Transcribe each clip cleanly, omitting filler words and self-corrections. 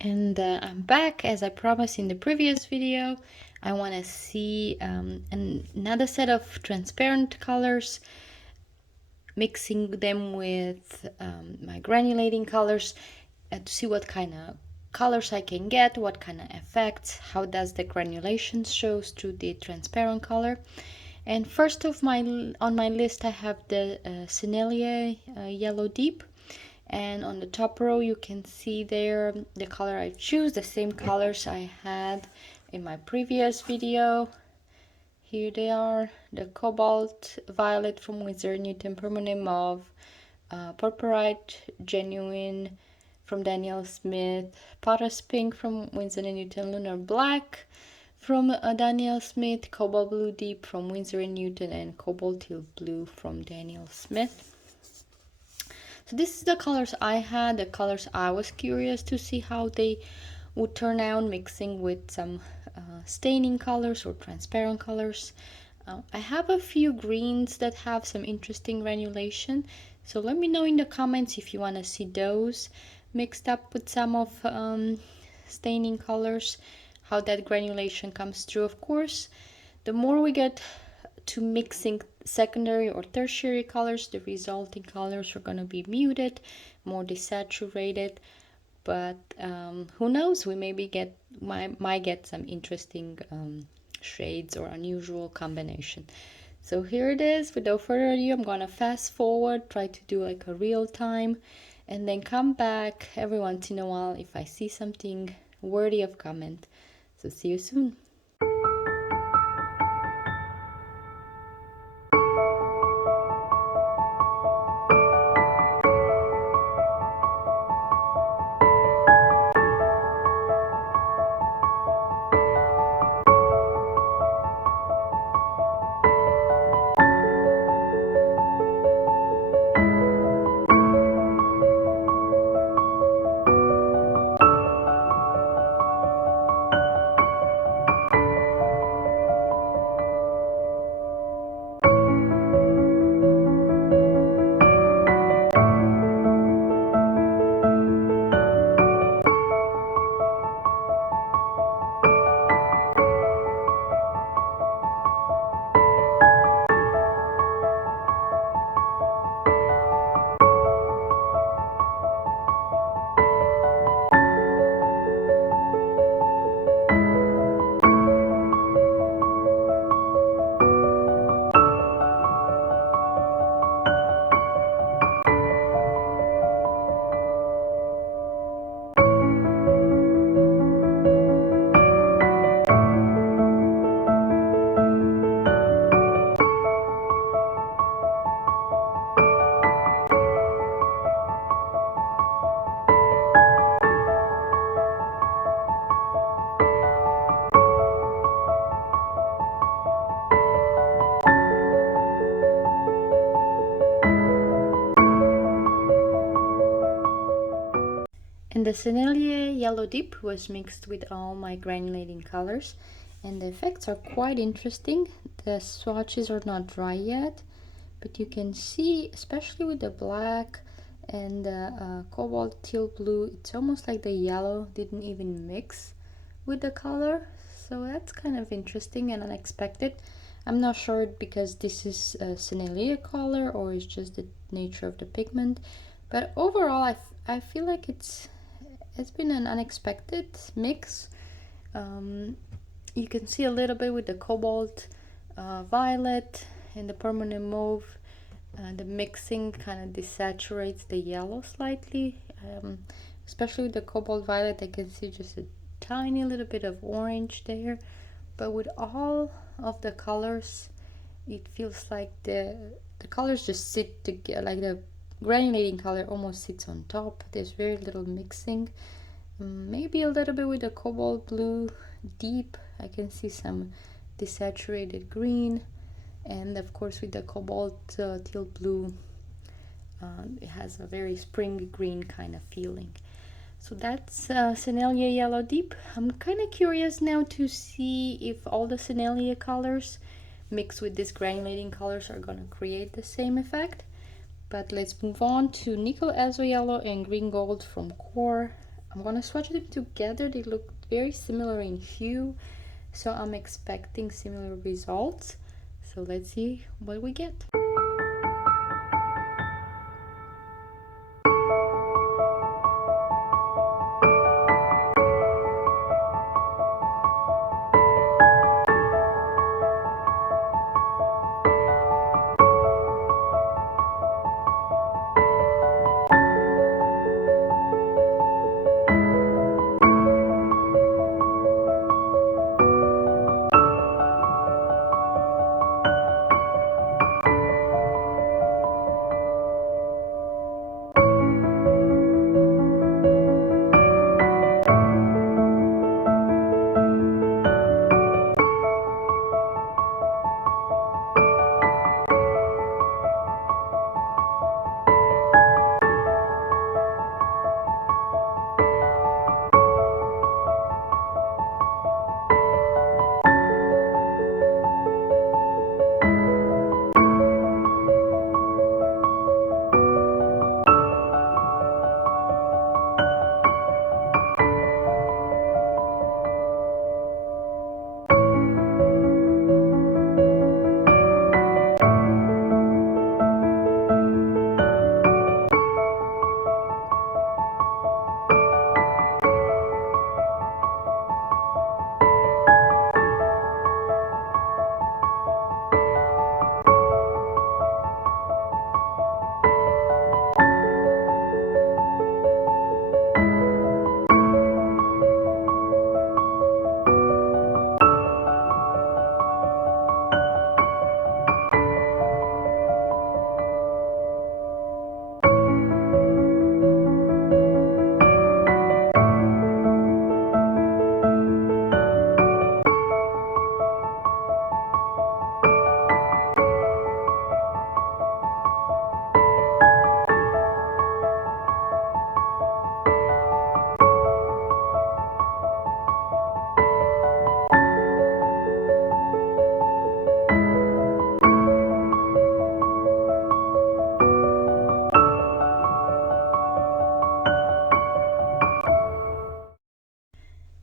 And I'm back. As I promised in the previous video, I want to see another set of transparent colors, mixing them with my granulating colors to see what kind of colors I can get, what kind of effects, how does the granulation shows through the transparent color. And first on my list I have the Sennelier Yellow Deep, and on the top row you can see there the color I choose, the same colors I had in my previous video. Here they are: the Cobalt Violet from Winsor & Newton, Permanent Mauve, Purpurite Genuine from Daniel Smith, Paris Pink from Winsor & Newton, Lunar Black from Daniel Smith, Cobalt Blue Deep from Winsor & Newton, and Cobalt Teal Blue from Daniel Smith. So this is the colors I had, the colors I was curious to see how they would turn out mixing with some staining colors or transparent colors. I have a few greens that have some interesting granulation, so let me know in the comments if you want to see those mixed up with some of staining colors, how that granulation comes through. Of course, the more we get to mixing secondary or tertiary colors, the resulting colors are going to be muted, more desaturated, but who knows, we maybe might get some interesting shades or unusual combination. So here it is. Without further ado, I'm gonna fast forward, try to do like a real time, and then come back every once in a while if I see something worthy of comment. So see you soon. And the Sennelier Yellow Dip was mixed with all my granulating colors, and the effects are quite interesting. The swatches are not dry yet, but you can see, especially with the black and the cobalt teal blue, it's almost like the yellow didn't even mix with the color. So that's kind of interesting and unexpected. I'm not sure because this is a Sennelier color or it's just the nature of the pigment, but overall I feel like it's been an unexpected mix. You can see a little bit with the cobalt violet and the permanent mauve. The mixing kind of desaturates the yellow slightly, especially with the cobalt violet. I can see just a tiny little bit of orange there, but with all of the colors it feels like the colors just sit together, like the granulating color almost sits on top. There's very little mixing. Maybe a little bit with the cobalt blue deep, I can see some desaturated green, and of course with the cobalt teal blue it has a very spring green kind of feeling. So that's Sennelier Yellow Deep. I'm kind of curious now to see if all the Sennelier colors mixed with these granulating colors are going to create the same effect. But let's move on to Nickel Azo Yellow and Green Gold from Core. I'm gonna swatch them together. They look very similar in hue, so I'm expecting similar results. So let's see what we get.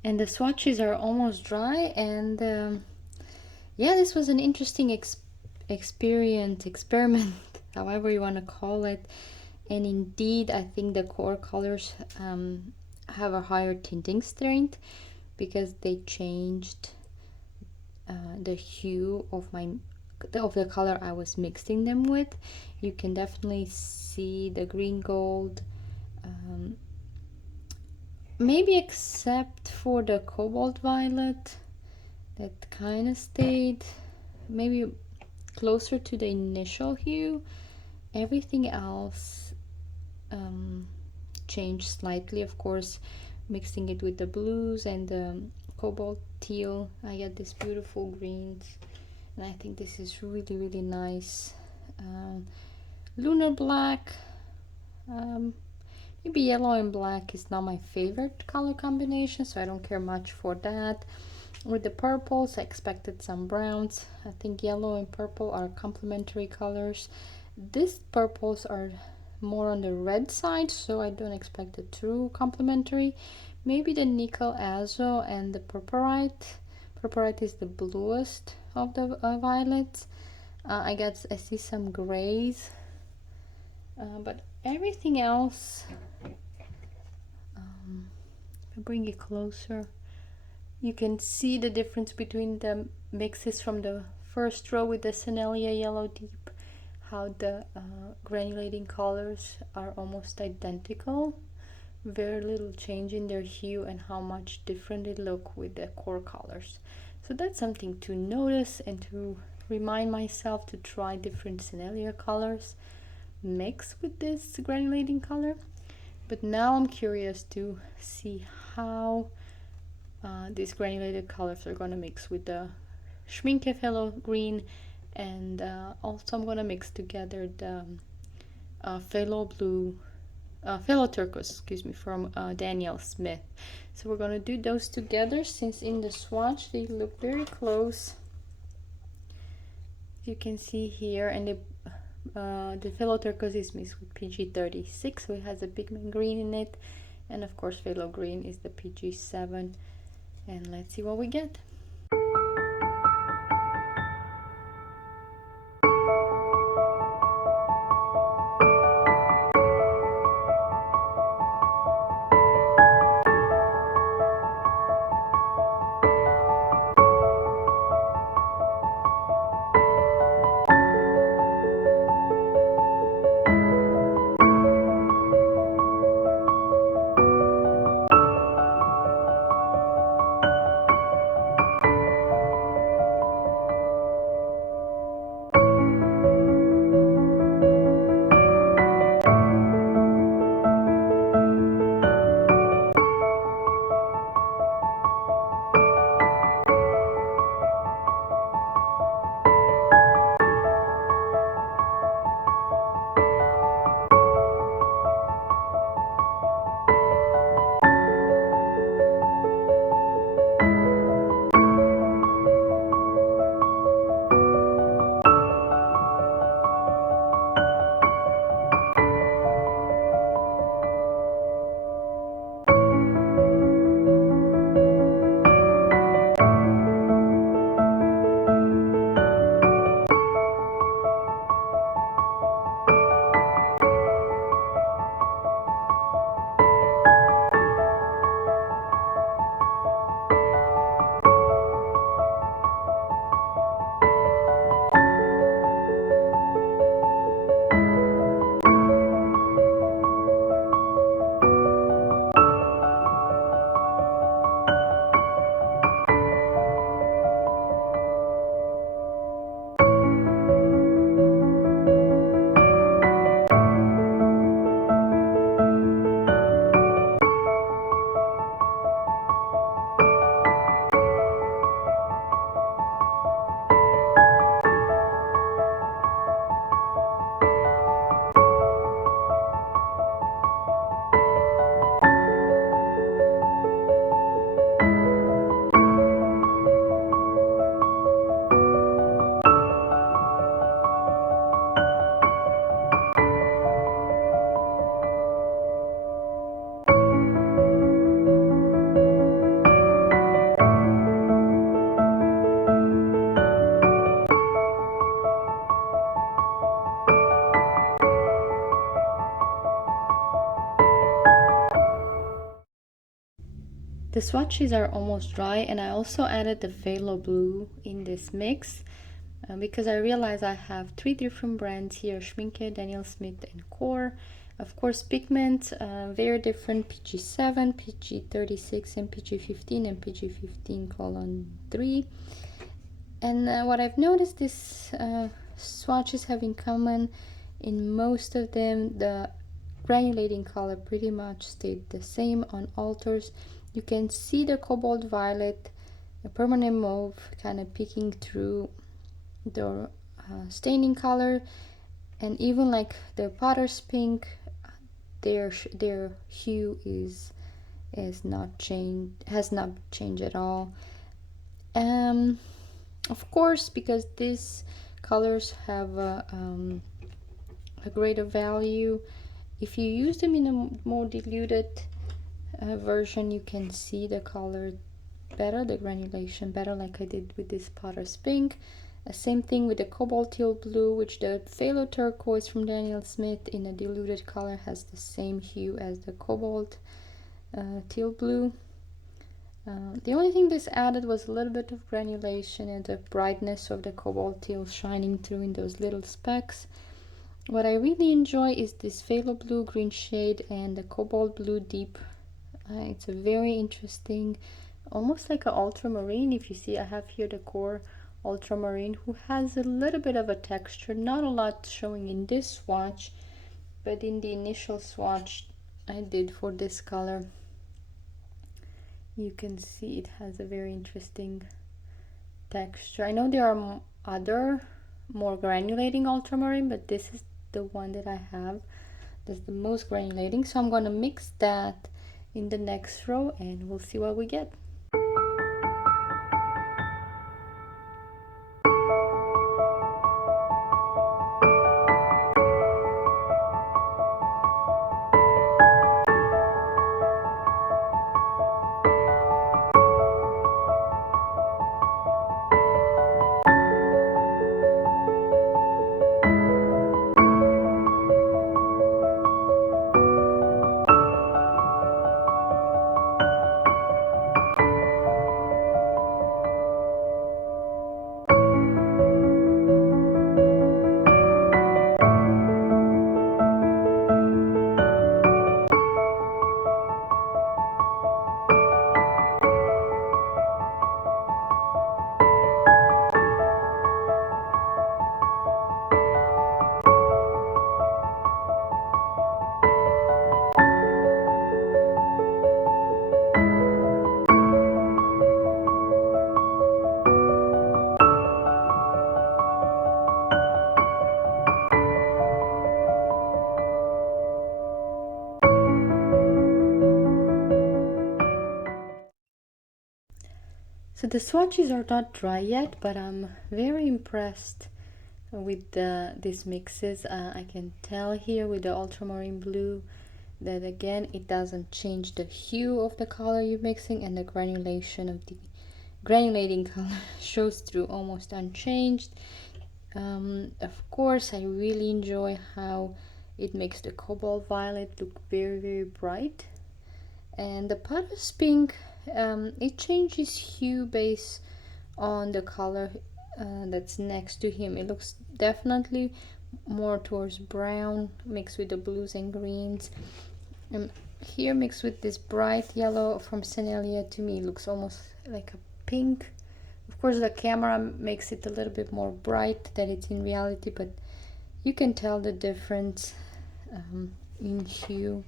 And the swatches are almost dry, and yeah, this was an interesting experiment, however you want to call it. And indeed, I think the core colors have a higher tinting strength because they changed the hue of the color I was mixing them with. You can definitely see the green gold, maybe except for the cobalt violet that kind of stayed maybe closer to the initial hue. Everything else changed slightly, of course, mixing it with the blues and the cobalt teal. I got these beautiful greens, and I think this is really, really nice. Lunar black, maybe yellow and black is not my favorite color combination, so I don't care much for that. With the purples, I expected some browns. I think yellow and purple are complementary colors. These purples are more on the red side, so I don't expect a true complementary. Maybe the nickel azo and the purpurite. Purpurite is the bluest of the violets. I see some grays, but everything else, I bring it closer. You can see the difference between the mixes from the first row with the Senelia Yellow Deep, how the granulating colors are almost identical. Very little change in their hue, and how much different they look with the core colors. So that's something to notice and to remind myself to try different Senelia colors mix with this granulating color. But now I'm curious to see how these granulated colors are going to mix with the Schminke Phthalo Green, and also I'm going to mix together the Phthalo Blue, Phthalo Turquoise, excuse me, from Danielle Smith. So we're going to do those together, since in the swatch they look very close. You can see here, and the Phthalo Turquoise is mixed with PG36, so it has a pigment green in it. And of course phthalo green is the PG7, and let's see what we get. The swatches are almost dry, and I also added the phthalo blue in this mix because I realized I have 3 different brands here: Schminke, Daniel Smith, and Core. Of course, pigment, very different: PG7, PG36, and PG15, and PG15:3. And what I've noticed is swatches have in common. In most of them, the granulating color pretty much stayed the same on alters. You can see the cobalt violet, the permanent mauve kind of peeking through the staining color, and even like the potter's pink, their hue is not changed, has not changed at all. Of course, because these colors have a greater value, if you use them in a more diluted version, you can see the color better, the granulation better, like I did with this potter's pink. Same thing with the cobalt teal blue, which the phthalo turquoise from Daniel Smith in a diluted color has the same hue as the cobalt teal blue. The only thing this added was a little bit of granulation and the brightness of the cobalt teal shining through in those little specks. What I really enjoy is this phthalo blue green shade and the cobalt blue deep. It's a very interesting, almost like an ultramarine. If you see, I have here the Core ultramarine, who has a little bit of a texture, not a lot showing in this swatch, but in the initial swatch I did for this color, you can see it has a very interesting texture. I know there are other more granulating ultramarine, but this is the one that I have that's the most granulating, so I'm going to mix that in the next row and we'll see what we get. So the swatches are not dry yet, but I'm very impressed with these mixes. I can tell here with the ultramarine blue that again it doesn't change the hue of the color you're mixing, and the granulation of the granulating color shows through almost unchanged. Of course, I really enjoy how it makes the cobalt violet look very, very bright, and the Paris pink, it changes hue based on the color that's next to him. It looks definitely more towards brown mixed with the blues and greens, and here mixed with this bright yellow from Senelia, to me looks almost like a pink. Of course the camera makes it a little bit more bright than it's in reality, but you can tell the difference in hue.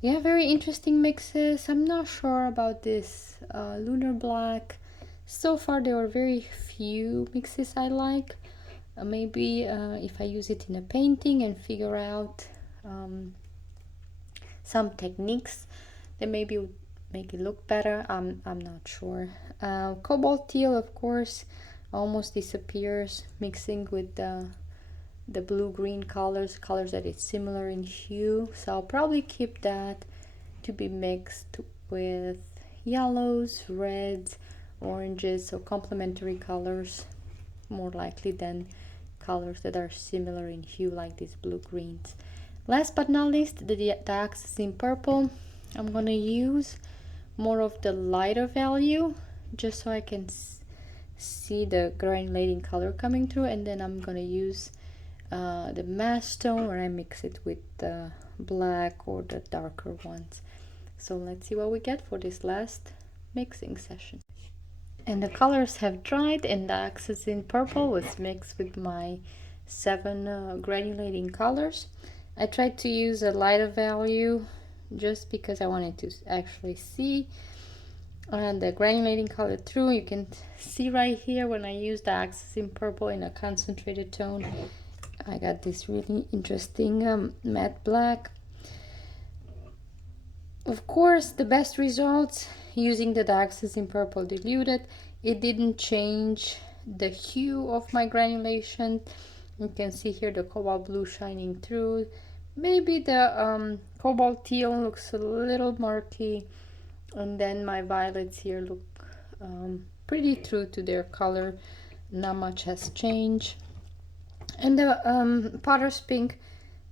Yeah, very interesting mixes. I'm not sure about this lunar black. So far there were very few mixes I like. Maybe if I use it in a painting and figure out some techniques, then maybe it would make it look better. I'm not sure. Cobalt teal, of course, almost disappears mixing with the blue-green colors that is similar in hue. So I'll probably keep that to be mixed with yellows, reds, oranges, so complementary colors more likely than colors that are similar in hue like these blue-greens. Last but not least, the axis in purple. I'm gonna use more of the lighter value just so I can see the granulating color coming through, and then I'm gonna use the mass stone where I mix it with the black or the darker ones. So let's see what we get for this last mixing session. And the colors have dried, and the axis in purple was mixed with my 7 granulating colors. I tried to use a lighter value just because I wanted to actually see the granulating color through. You can see right here when I use the axis in purple in a concentrated tone, I got this really interesting matte black. Of course, the best results using the axis in purple diluted. It didn't change the hue of my granulation. You can see here the cobalt blue shining through. Maybe the cobalt teal looks a little murky, and then my violets here look pretty true to their color. Not much has changed. And the potter's pink,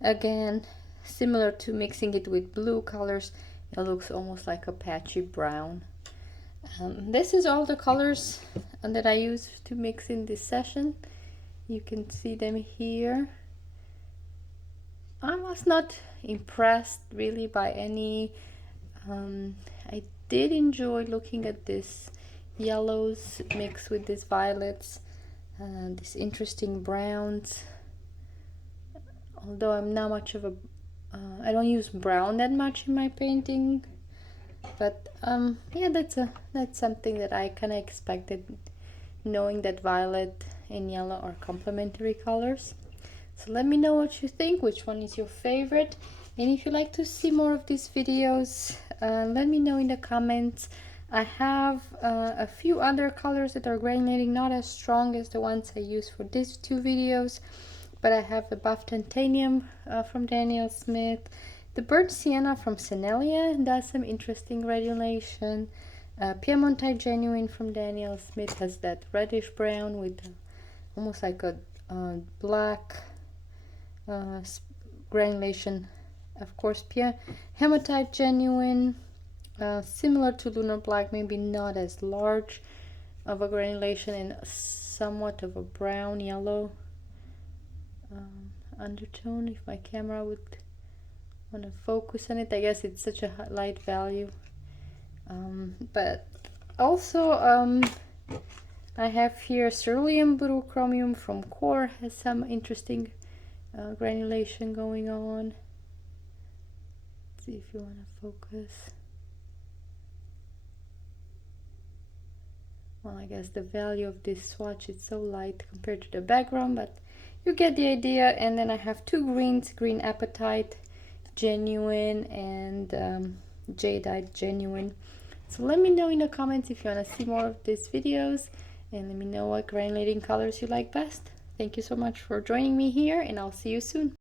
again, similar to mixing it with blue colors, it looks almost like a patchy brown. This is all the colors that I used to mix in this session. You can see them here. I was not impressed really by any. I did enjoy looking at this yellows mixed with these violets, these interesting browns. Although I'm not much of a I don't use brown that much in my painting, but yeah, that's something that I kind of expected, knowing that violet and yellow are complementary colors. So let me know what you think, which one is your favorite, and if you like to see more of these videos, let me know in the comments. I have a few other colors that are granulating, not as strong as the ones I used for these 2 videos, but I have the buff titanium from Daniel Smith. The burnt sienna from Senelia does some interesting granulation. Piemontite genuine from Daniel Smith has that reddish brown with almost like a black granulation. Of course, hematite genuine, similar to lunar black, maybe not as large of a granulation, and somewhat of a brown yellow undertone. If my camera would want to focus on it, I guess it's such a light value. But also I have here cerulean blue chromium from Core, has some interesting granulation going on. Let's see if you want to focus. Well, I guess the value of this swatch is so light compared to the background, but you get the idea. And then I have 2 greens, green apatite genuine and jadeite genuine. So let me know in the comments if you want to see more of these videos, and let me know what granulating colors you like best. Thank you so much for joining me here, and I'll see you soon.